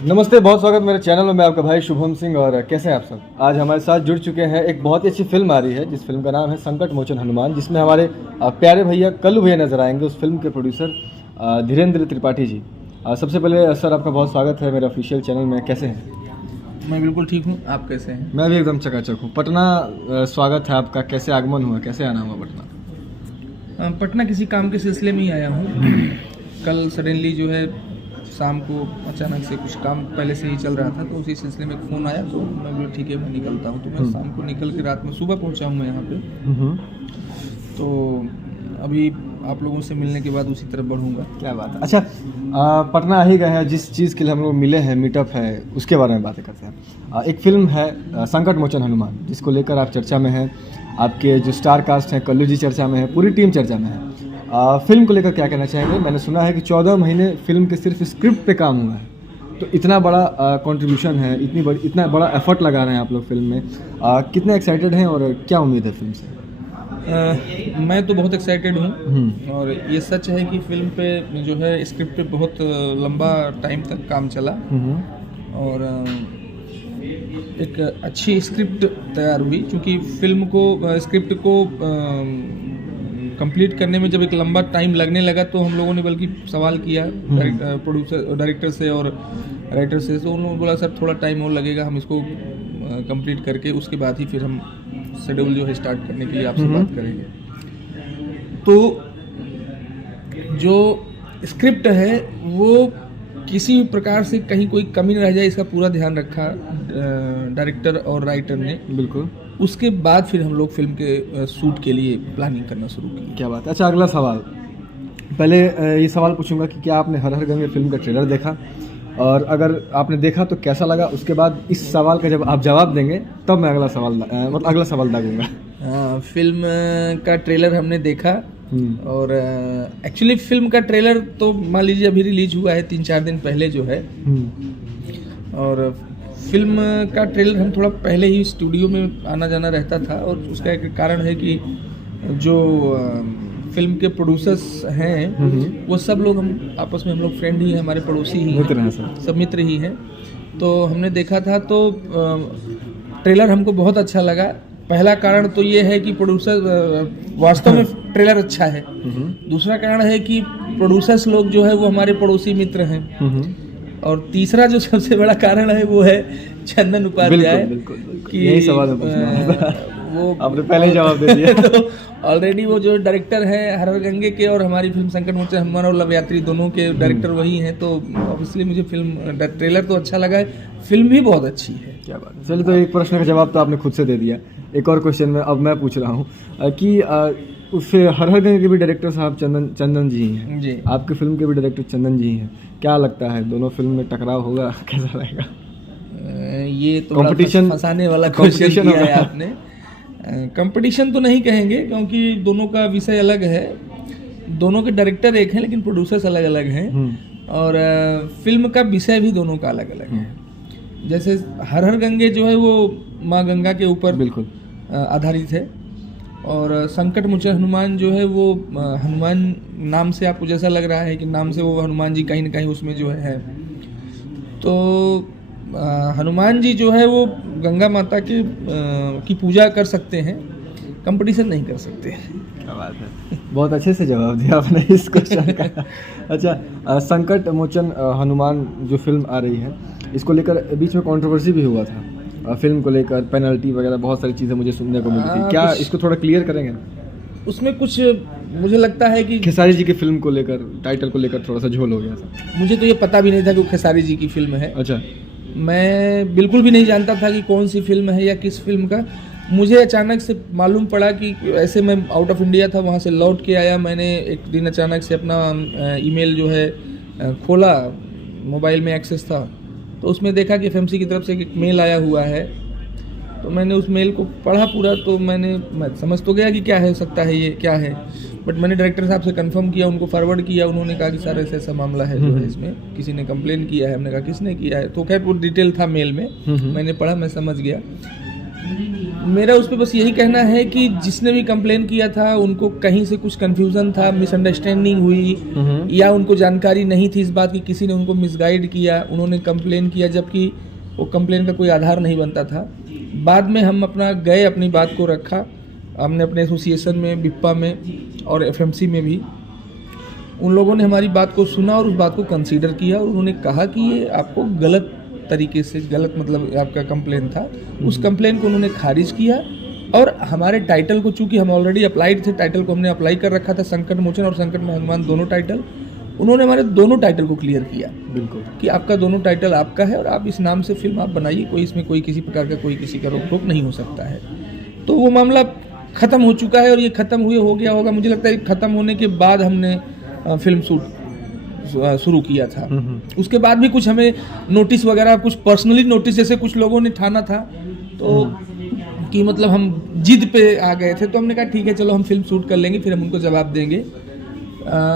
नमस्ते, बहुत स्वागत मेरे चैनल में। मैं आपका भाई शुभम सिंह। और कैसे हैं आप सब? आज हमारे साथ जुड़ चुके हैं, एक बहुत ही अच्छी फिल्म आ रही है जिस फिल्म का नाम है संकट मोचन हनुमान, जिसमें हमारे प्यारे भैया कल्लू भैया नजर आएंगे। उस फिल्म के प्रोड्यूसर धीरेन्द्र त्रिपाठी जी। सबसे पहले सर आपका बहुत स्वागत है मेरे ऑफिशियल चैनल में। कैसे हैं? मैं बिल्कुल ठीक हूँ, आप कैसे हैं? मैं भी एकदम चकाचक हूँ। पटना स्वागत है आपका, कैसे आगमन हुआ, कैसे आना हुआ पटना? पटना किसी काम के सिलसिले में ही आया हूँ। कल सडनली जो है शाम को अचानक से कुछ काम पहले से ही चल रहा था, तो उसी सिलसिले में फ़ोन आया, तो मैं बोला ठीक है मैं निकलता हूँ। तो मैं शाम को निकल के रात में सुबह पहुँचा हूँ मैं यहाँ पे। तो अभी आप लोगों से मिलने के बाद उसी तरफ बढ़ूँगा। क्या बात है। अच्छा, पटना आ ही गए हैं, जिस चीज़ के लिए हम लोग मिले हैं, मीटअप है, उसके बारे में बातें करते हैं। एक फिल्म है संकट मोचन हनुमान, जिसको लेकर आप चर्चा में हैं। आपके जो स्टार कास्ट हैं, कल्लू जी चर्चा में है, पूरी टीम चर्चा में है। फिल्म को लेकर क्या कहना चाहेंगे? मैंने सुना है कि 14 महीने फिल्म के सिर्फ स्क्रिप्ट पे काम हुआ है, तो इतना बड़ा कंट्रीब्यूशन है, इतना बड़ा एफर्ट लगा रहे हैं आप लोग फिल्म में। कितने एक्साइटेड हैं और क्या उम्मीद है फिल्म से? मैं तो बहुत एक्साइटेड हूँ, और ये सच है कि फिल्म पे जो है स्क्रिप्ट पे बहुत लंबा टाइम तक काम चला, और एक अच्छी स्क्रिप्ट तैयार हुई। क्योंकि फिल्म को स्क्रिप्ट को कंप्लीट करने में जब एक लंबा टाइम लगने लगा, तो हम लोगों ने बल्कि सवाल किया डायरेक्टर से और राइटर से, तो उन्होंने बोला सर थोड़ा टाइम और लगेगा, हम इसको कंप्लीट करके उसके बाद ही फिर हम शेड्यूल जो है स्टार्ट करने के लिए आपसे बात करेंगे। तो जो स्क्रिप्ट है वो किसी प्रकार से कहीं कोई कमी न रह जाए, इसका पूरा ध्यान रखा डायरेक्टर और राइटर ने। बिल्कुल। उसके बाद फिर हम लोग फिल्म के शूट के लिए प्लानिंग करना शुरू की। क्या बात है। अच्छा, अगला सवाल। पहले ये सवाल पूछूंगा कि क्या आपने हर हर गंगे फिल्म का ट्रेलर देखा, और अगर आपने देखा तो कैसा लगा? उसके बाद इस सवाल का जब आप जवाब देंगे तब मैं अगला सवाल दागूंगा। फिल्म का ट्रेलर हमने देखा, और एक्चुअली फिल्म का ट्रेलर तो मान लीजिए अभी रिलीज हुआ है 3-4 दिन पहले जो है। और फिल्म का ट्रेलर हम थोड़ा पहले ही स्टूडियो में आना जाना रहता था, और उसका एक कारण है कि जो फिल्म के प्रोड्यूसर्स हैं वो सब लोग हम आपस में हम लोग फ्रेंड ही हैं, हमारे पड़ोसी ही हैं, सब मित्र ही हैं। तो हमने देखा था, तो ट्रेलर हमको बहुत अच्छा लगा। पहला कारण तो ये है कि प्रोड्यूसर वास्तव में ट्रेलर अच्छा है। दूसरा कारण है कि प्रोड्यूसर्स लोग जो है वो हमारे पड़ोसी मित्र हैं। और तीसरा जो सबसे बड़ा कारण है वो है चंदन उपाध्याय। कि यही सवाल वो आपने पहले जवाब दे दिया। तो ऑलरेडी वो जो डायरेक्टर है हर हर गंगे के और हमारी फिल्म संकट मोचन हनुमान और लव यात्री दोनों के डायरेक्टर वही हैं, तो ऑब्वियसली मुझे फिल्म ट्रेलर तो अच्छा लगा है, फिल्म भी बहुत अच्छी है। क्या बात है। चलिए, तो एक प्रश्न का जवाब तो आपने खुद से दे दिया। एक और क्वेश्चन में अब मैं पूछ रहा हूँ कि उससे हर हर गंगे के भी डायरेक्टर साहब चंदन जी हैं जी, आपके फिल्म के भी डायरेक्टर चंदन जी हैं। क्या लगता है दोनों फिल्म में टकराव होगा, कैसा रहेगा? ये तो कंपटीशन, फंसाने वाला क्वेश्चन किया है आपने। कंपटीशन तो नहीं कहेंगे, क्योंकि दोनों का विषय अलग है, दोनों के डायरेक्टर एक हैं लेकिन प्रोड्यूसर्स अलग अलग हैं, और फिल्म का विषय भी दोनों का अलग अलग है। जैसे हर हर गंगे जो है वो माँ गंगा के ऊपर बिल्कुल आधारित है, और संकट मोचन हनुमान जो है वो हनुमान नाम से आपको जैसा लग रहा है कि नाम से वो हनुमान जी कहीं ना कहीं उसमें जो है। तो हनुमान जी जो है वो गंगा माता की पूजा कर सकते हैं, कंपटीशन नहीं कर सकते। क्या बात है, बहुत अच्छे से जवाब दिया आपने इस क्वेश्चन का। अच्छा, संकट मोचन हनुमान जो फिल्म आ रही है, इसको लेकर बीच में कंट्रोवर्सी भी हुआ था। फिल्म को लेकर पेनल्टी वगैरह बहुत सारी चीज़ें मुझे सुनने को मिली थी। क्या इसको थोड़ा क्लियर करेंगे? उसमें कुछ मुझे लगता है कि खेसारी जी की फिल्म को लेकर, टाइटल को लेकर थोड़ा सा झोल हो गया था। मुझे तो ये पता भी नहीं था कि वो खेसारी जी की फिल्म है। अच्छा। मैं बिल्कुल भी नहीं जानता था कि कौन सी फिल्म है या किस फिल्म का। मुझे अचानक से मालूम पड़ा कि ऐसे मैं आउट ऑफ इंडिया था, वहाँ से लौट के आया, मैंने एक दिन अचानक से अपना ईमेल जो है खोला, मोबाइल में एक्सेस था, तो उसमें देखा कि एफएमसी की तरफ से एक मेल आया हुआ है। तो मैंने उस मेल को पढ़ा पूरा, तो मैं समझ तो गया कि क्या है सकता है ये क्या है, बट मैंने डायरेक्टर साहब से कंफर्म किया, उनको फॉरवर्ड किया। उन्होंने कहा कि सर ऐसा मामला है जो है, इसमें किसी ने कंप्लेन किया है। हमने कहा किसने किया है, तो खैर वो डिटेल था मेल में, मैंने पढ़ा, मैं समझ गया। मेरा उस पर बस यही कहना है कि जिसने भी कंप्लेन किया था उनको कहीं से कुछ कंफ्यूजन था, मिसअंडरस्टैंडिंग हुई या उनको जानकारी नहीं थी इस बात की, किसी ने उनको मिसगाइड किया, उन्होंने कंप्लेन किया जबकि वो कंप्लेन का कोई आधार नहीं बनता था। बाद में हम अपनी बात को रखा, हमने अपने एसोसिएशन में, बिप्पा में और एफएमसी में भी उन लोगों ने हमारी बात को सुना और उस बात को कंसीडर किया और उन्होंने कहा कि ये आपको गलत तरीके से, गलत मतलब आपका कंप्लेन था, उस कंप्लेन को उन्होंने खारिज किया और हमारे टाइटल को, चूंकि हम ऑलरेडी अप्लाइड थे, टाइटल को हमने अप्लाई कर रखा था, संकट मोचन और संकट में हनुमान दोनों टाइटल, उन्होंने हमारे दोनों टाइटल को क्लियर किया। बिल्कुल कि आपका दोनों टाइटल आपका है और आप इस नाम से फिल्म आप बनाइए, कोई इसमें कोई किसी प्रकार का कोई किसी का रोक टोक नहीं हो सकता है। तो वो मामला ख़त्म हो चुका है और ये ख़त्म हो गया होगा। मुझे लगता है ख़त्म होने के बाद हमने फिल्म शूट शुरू किया था। उसके बाद भी कुछ हमें नोटिस वगैरह, कुछ पर्सनली नोटिस जैसे कुछ लोगों ने ठाना था, तो कि मतलब हम जिद पे आ गए थे, तो हमने कहा ठीक है चलो हम फिल्म शूट कर लेंगे, फिर हम उनको जवाब देंगे।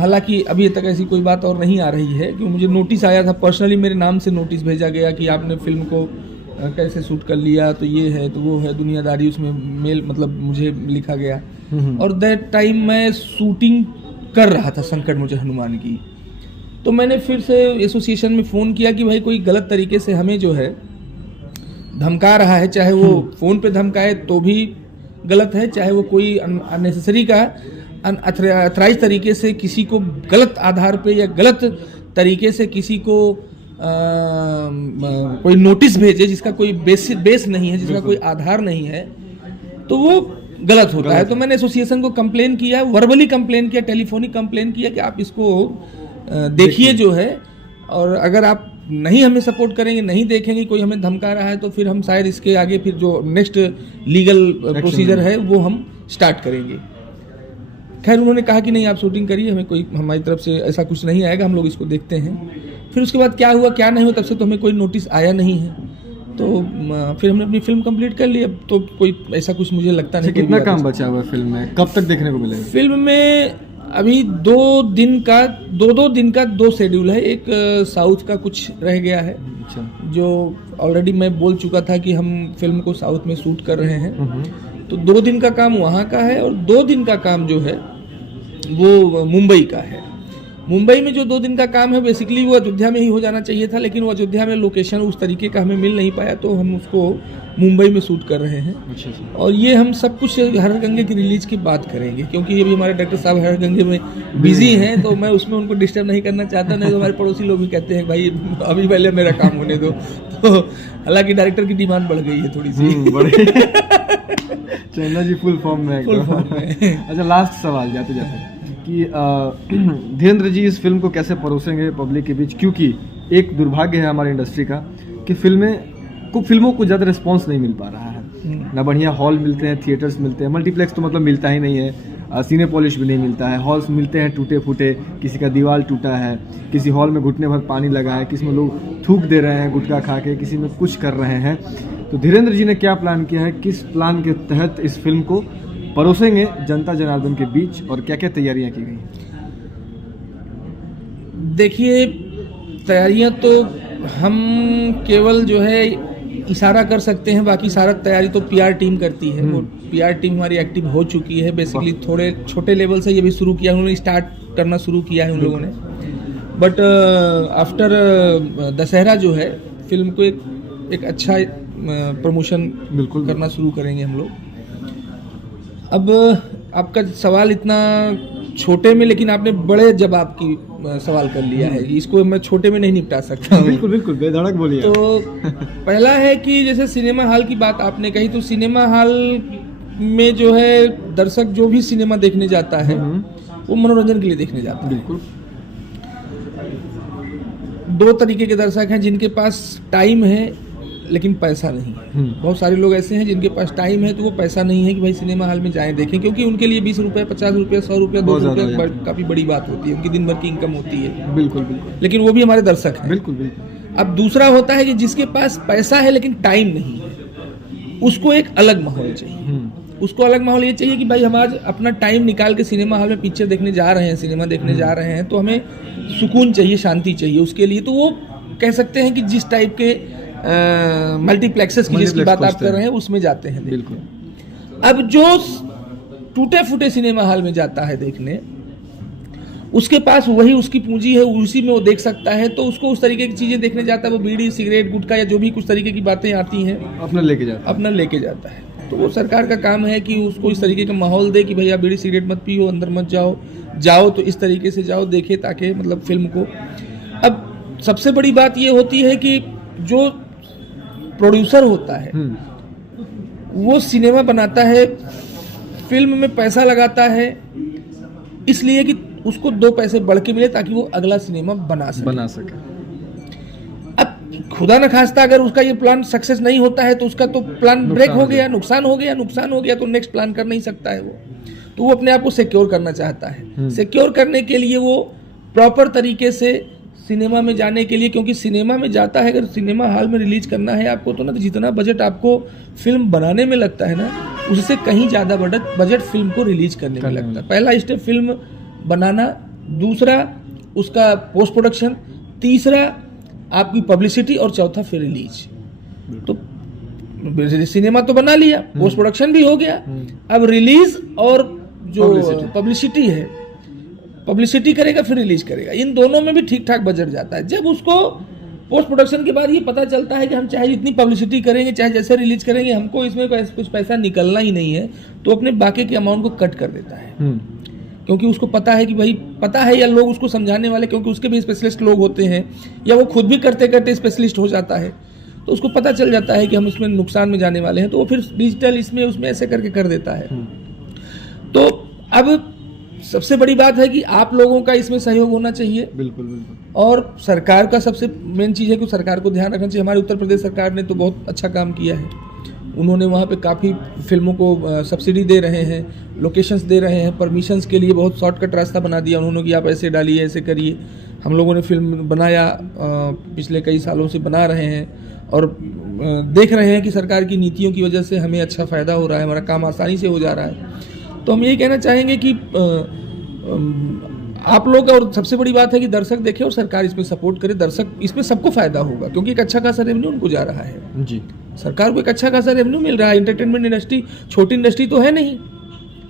हालांकि अभी तक ऐसी कोई बात और नहीं आ रही है, कि मुझे नोटिस आया था पर्सनली, मेरे नाम से नोटिस भेजा गया कि आपने फिल्म को कैसे शूट कर लिया, तो ये है तो वो है, दुनियादारी उसमें मेल मतलब मुझे लिखा गया। और दैट टाइम मैं शूटिंग कर रहा था संकट मोचन हनुमान की, तो मैंने फिर से एसोसिएशन में फ़ोन किया कि भाई कोई गलत तरीके से हमें जो है धमका रहा है, चाहे वो फ़ोन पे धमकाए तो भी गलत है, चाहे वो कोई अननेसेसरी का अनअथराइज तरीके से किसी को गलत आधार पे या गलत तरीके से किसी को कोई नोटिस भेजे जिसका कोई बेस नहीं है, जिसका कोई आधार नहीं है, तो वो गलत होता है। तो मैंने एसोसिएशन को कंप्लेन किया, वर्बली कंप्लेन किया, टेलीफोनिक कंप्लेन किया कि आप इसको देखिए जो है, और अगर आप नहीं हमें सपोर्ट करेंगे, नहीं देखेंगे, कोई हमें धमका रहा है, तो फिर हम शायद इसके आगे फिर जो नेक्स्ट लीगल प्रोसीजर है वो हम स्टार्ट करेंगे। खैर उन्होंने कहा कि नहीं आप शूटिंग करिए, हमें कोई हमारी तरफ से ऐसा कुछ नहीं आएगा, हम लोग इसको देखते हैं। फिर उसके बाद क्या हुआ क्या नहीं हुआ, तब से तो हमें कोई नोटिस आया नहीं है, तो फिर हमने अपनी फिल्म कंप्लीट कर ली। अब तो कोई ऐसा कुछ मुझे लगता नहीं। कितना काम बचा हुआ है फिल्म में, कब तक देखने को मिलेगा? फिल्म में अभी 2 दिन का 2 शेड्यूल है। एक साउथ का कुछ रह गया है, जो ऑलरेडी मैं बोल चुका था कि हम फिल्म को साउथ में शूट कर रहे हैं, तो 2 दिन का काम वहाँ का है और 2 दिन का काम जो है वो मुंबई का है। मुंबई में जो 2 दिन का काम है बेसिकली वो अयोध्या में ही हो जाना चाहिए था, लेकिन वो अयोध्या में लोकेशन उस तरीके का हमें मिल नहीं पाया, तो हम उसको मुंबई में शूट कर रहे हैं। और ये हम सब कुछ हर गंगे की रिलीज की बात करेंगे, क्योंकि ये भी हमारे डायरेक्टर साहब हर गंगे में बिजी हैं, तो मैं उसमें उनको डिस्टर्ब नहीं करना चाहता, नहीं तो हमारे पड़ोसी लोग भी कहते हैं भाई अभी पहले मेरा काम होने दो। तो हालांकि डायरेक्टर की डिमांड बढ़ गई है थोड़ी सी। चन्ना जी फुल फॉर्म में। अच्छा, लास्ट सवाल जाते जाते कि धीरेन्द्र जी इस फिल्म को कैसे परोसेंगे पब्लिक के बीच, क्योंकि एक दुर्भाग्य है हमारी इंडस्ट्री का कि फिल्मों को ज़्यादा रिस्पांस नहीं मिल पा रहा है, ना बढ़िया हॉल मिलते हैं, थिएटर्स मिलते हैं, मल्टीप्लेक्स तो मतलब मिलता ही नहीं है, सीने पॉलिश भी नहीं मिलता है, हॉल्स मिलते हैं टूटे फूटे, किसी का दीवार टूटा है, किसी हॉल में घुटने भर पानी लगा है, किसी में लोग थूक दे रहे हैं गुटखा खा के, किसी में कुछ कर रहे हैं। तो धीरेन्द्र जी ने क्या प्लान किया है, किस प्लान के तहत इस फिल्म को परोसेंगे जनता जनार्दन के बीच और क्या क्या तैयारियां की गई? देखिए, तैयारियां तो हम केवल जो है इशारा कर सकते हैं, बाकी सारा तैयारी तो पीआर टीम करती है। वो पीआर टीम हमारी एक्टिव हो चुकी है, बेसिकली थोड़े छोटे लेवल से ये भी शुरू किया, उन्होंने स्टार्ट करना शुरू किया है उन लोगों ने। बट आफ्टर दशहरा जो है फिल्म को एक अच्छा प्रमोशन बिल्कुल करना शुरू करेंगे हम लोग। अब आपका सवाल इतना छोटे में, लेकिन आपने बड़े जवाब की सवाल कर लिया है, इसको मैं छोटे में नहीं निपटा सकता। बिल्कुल बिल्कुल बेधड़क बोलिए। तो पहला है कि जैसे सिनेमा हॉल की बात आपने कही, तो सिनेमा हॉल में जो है दर्शक जो भी सिनेमा देखने जाता है वो मनोरंजन के लिए देखने जाता है। बिल्कुल। 2 तरीके के दर्शक हैं, जिनके पास टाइम है लेकिन पैसा नहीं है। बहुत सारे लोग ऐसे हैं जिनके पास टाइम है तो वो पैसा नहीं है कि भाई सिनेमा हॉल में जाएं देखें, क्योंकि उनके लिए 20 रुपये, 50 रुपये, 100 रुपये, 200 रुपये काफ़ी बड़ी बात होती है, उनकी दिन भर की इनकम होती है। बिल्कुल बिल्कुल। लेकिन वो भी हमारे दर्शक हैं। बिल्कुल बिल्कुल। अब दूसरा होता है कि जिसके पास पैसा है लेकिन टाइम नहीं है, उसको एक अलग माहौल चाहिए। उसको अलग माहौल ये चाहिए कि भाई हम आज अपना टाइम निकाल के सिनेमा हॉल में पिक्चर देखने जा रहे हैं, सिनेमा देखने जा रहे हैं, तो हमें सुकून चाहिए, शांति चाहिए उसके लिए। तो वो कह सकते हैं कि जिस टाइप के मल्टीप्लेक्सेस की जिसकी बात आप कर रहे हैं उसमें जाते हैं। बिल्कुल। अब जो टूटे फूटे सिनेमा हॉल में जाता है देखने, उसके पास वही उसकी पूंजी है, उसी में वो देख सकता है, तो उसको उस तरीके की चीजें देखने जाता है, वो बीड़ी सिगरेट गुटखा या जो भी कुछ तरीके की बातें आती हैं अपना लेके जाता है। तो वो सरकार का काम है कि उसको इस तरीके का माहौल दे कि भैया बीड़ी सिगरेट मत पियो, अंदर मत जाओ तो इस तरीके से जाओ, देखे ताकि मतलब फिल्म को। अब सबसे बड़ी बात ये होती है कि जो प्रोड्यूसर होता है वो सिनेमा बनाता है, फिल्म में पैसा लगाता है इसलिए कि उसको 2 पैसे बढ़ के मिले ताकि वो अगला सिनेमा बना सके। अब खुदा न खास्ता अगर उसका ये प्लान सक्सेस नहीं होता है तो उसका तो प्लान ब्रेक हो गया, नुकसान हो गया तो नेक्स्ट प्लान कर नहीं सकता है वो। तो वो अपने आप को सिक्योर करना चाहता है। सिक्योर करने के लिए वो प्रॉपर तरीके से सिनेमा में जाने के लिए, क्योंकि सिनेमा में जाता है अगर सिनेमा हॉल में रिलीज करना है आपको तो ना, तो जितना बजट आपको फिल्म बनाने में लगता है ना, उससे कहीं ज़्यादा बजट फिल्म को रिलीज करने में लगता है। पहला स्टेप फिल्म बनाना, दूसरा उसका पोस्ट प्रोडक्शन, तीसरा आपकी पब्लिसिटी और चौथा फिर रिलीज। तो सिनेमा तो बना लिया, पोस्ट प्रोडक्शन भी हो गया, अब रिलीज और जो पब्लिसिटी है, पब्लिसिटी करेगा फिर रिलीज करेगा, इन दोनों में भी ठीक ठाक बजट जाता है। जब उसको पोस्ट प्रोडक्शन के बाद ये पता चलता है कि हम चाहे जितनी पब्लिसिटी करेंगे, चाहे जैसे रिलीज करेंगे, हमको इसमें कुछ पैसा निकलना ही नहीं है, तो अपने बाकी के अमाउंट को कट कर देता है। क्योंकि उसको पता है कि भाई पता है, या लोग उसको समझाने वाले, क्योंकि उसके भी स्पेशलिस्ट लोग होते हैं, या वो खुद भी करते करते स्पेशलिस्ट हो जाता है, तो उसको पता चल जाता है कि हम इसमें नुकसान में जाने वाले हैं, तो वो फिर डिजिटल इसमें उसमें ऐसे करके कर देता है। तो अब सबसे बड़ी बात है कि आप लोगों का इसमें सहयोग होना चाहिए। बिल्कुल। और सरकार का सबसे मेन चीज़ है कि सरकार को ध्यान रखना चाहिए। हमारे उत्तर प्रदेश सरकार ने तो बहुत अच्छा काम किया है, उन्होंने वहाँ पे काफ़ी फिल्मों को सब्सिडी दे रहे हैं, लोकेशंस दे रहे हैं, परमिशंस के लिए बहुत शॉर्टकट रास्ता बना दिया उन्होंने कि आप ऐसे डालिए, ऐसे करिए। हम लोगों ने फिल्म बनाया, पिछले कई सालों से बना रहे हैं और देख रहे हैं कि सरकार की नीतियों की वजह से हमें अच्छा फ़ायदा हो रहा है, हमारा काम आसानी से हो जा रहा है। तो हम यही कहना चाहेंगे कि आप लोग, और सबसे बड़ी बात है कि दर्शक देखें और सरकार इसमें सपोर्ट करे, दर्शक इसमें सबको फायदा होगा, क्योंकि एक अच्छा खासा रेवेन्यू उनको जा रहा है जी, सरकार को एक अच्छा खासा रेवेन्यू मिल रहा है। एंटरटेनमेंट इंडस्ट्री छोटी इंडस्ट्री तो है नहीं,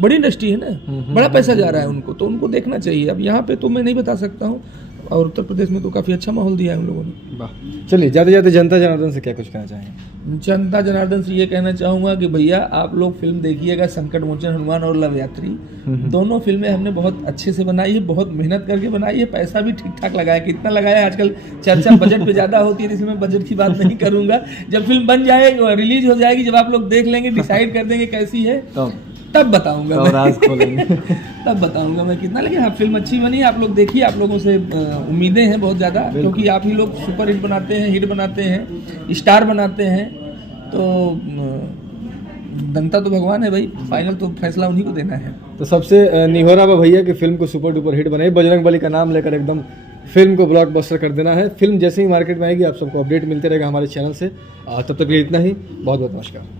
बड़ी इंडस्ट्री है ना, बड़ा पैसा जा रहा है उनको, तो उनको देखना चाहिए। अब यहाँ पे तो मैं नहीं बता सकता हूँ, और उत्तर प्रदेश में तो काफ़ी अच्छा माहौल दिया है उन लोगों ने। वाह, चलिए जाते जाते जनता जनार्दन से क्या कुछ कहना चाहेंगे? जनता जनार्दन से ये कहना चाहूँगा कि भैया आप लोग फिल्म देखिएगा, संकट मोचन हनुमान और लव यात्री, दोनों फिल्में हमने बहुत अच्छे से बनाई है, बहुत मेहनत करके बनाई है, पैसा भी ठीक ठाक लगाया। कितना लगाया आजकल चर्चा बजट पे ज़्यादा होती है, इसलिए मैं बजट की बात नहीं करूँगा। जब फिल्म बन जाएगी, रिलीज हो जाएगी, जब आप लोग देख लेंगे, डिसाइड कर देंगे कैसी है, तब बताऊंगा तब बताऊंगा मैं कितना। लेकिन हाँ, फिल्म अच्छी बनी, आप लोग देखिए, आप लोगों से उम्मीदें हैं बहुत ज़्यादा, क्योंकि आप ही लोग सुपर हिट बनाते हैं, हिट बनाते हैं, स्टार बनाते हैं, तो जनता तो भगवान है भाई, फाइनल तो फैसला उन्हीं को देना है। तो सबसे निहोरा भैया कि फिल्म को सुपर डुपर हिट बनाई, बजरंगबली का नाम लेकर एकदम फिल्म को ब्लॉकबस्टर कर देना है। फिल्म जैसे ही मार्केट में आएगी आप सबको अपडेट मिलते रहेगा हमारे चैनल से। तब तक के लिए इतना ही, बहुत बहुत नमस्कार।